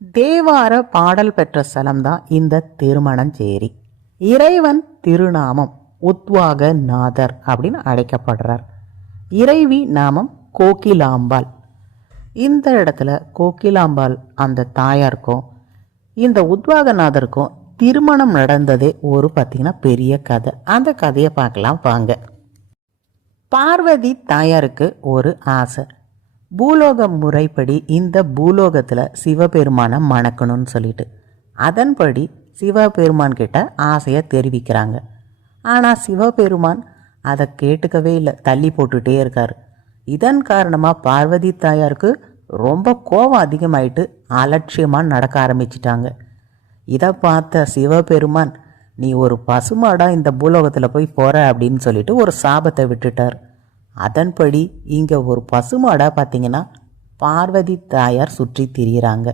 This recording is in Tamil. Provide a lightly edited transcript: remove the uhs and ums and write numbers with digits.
தேவார பாடல் பெற்ற ஸ்தலம்தான் இந்த திருமணஞ்சேரி. இறைவன் திருநாமம் உத்வாகநாதர் அப்படின்னு அழைக்கப்படுறார். இறைவி நாமம் கோகிலாம்பாள். இந்த இடத்துல கோகிலாம்பாள் அந்த தாயாருக்கும் இந்த உத்வாகநாதருக்கும் திருமணம் நடந்ததே ஒரு பார்த்திங்கன்னா பெரிய கதை. அந்த கதையை பார்க்கலாம் வாங்க. பார்வதி தாயாருக்கு ஒரு ஆசை. பூலோக முறைப்படி இந்த பூலோகத்தில் சிவபெருமானை மணக்கணும்னு சொல்லிட்டு அதன்படி சிவபெருமான் கிட்ட ஆசையை தெரிவிக்கிறாங்க. ஆனால் சிவபெருமான் அதை கேட்டுக்கவே இல்லை, தள்ளி போட்டுகிட்டே இருக்கார். இதன் காரணமாக பார்வதி தாயாருக்கு ரொம்ப கோபம் அதிகமாயிட்டு அலட்சியமாக நடக்க ஆரம்பிச்சிட்டாங்க. இதை பார்த்த சிவபெருமான், நீ ஒரு பசுமாடாக இந்த பூலோகத்தில் போய் போகிற அப்படின்னு சொல்லிட்டு ஒரு சாபத்தை விட்டுட்டார். அதன்படி இங்கே ஒரு பசுமாடாக பார்த்தீங்கன்னா பார்வதி தாயார் சுற்றி திரியிறாங்க.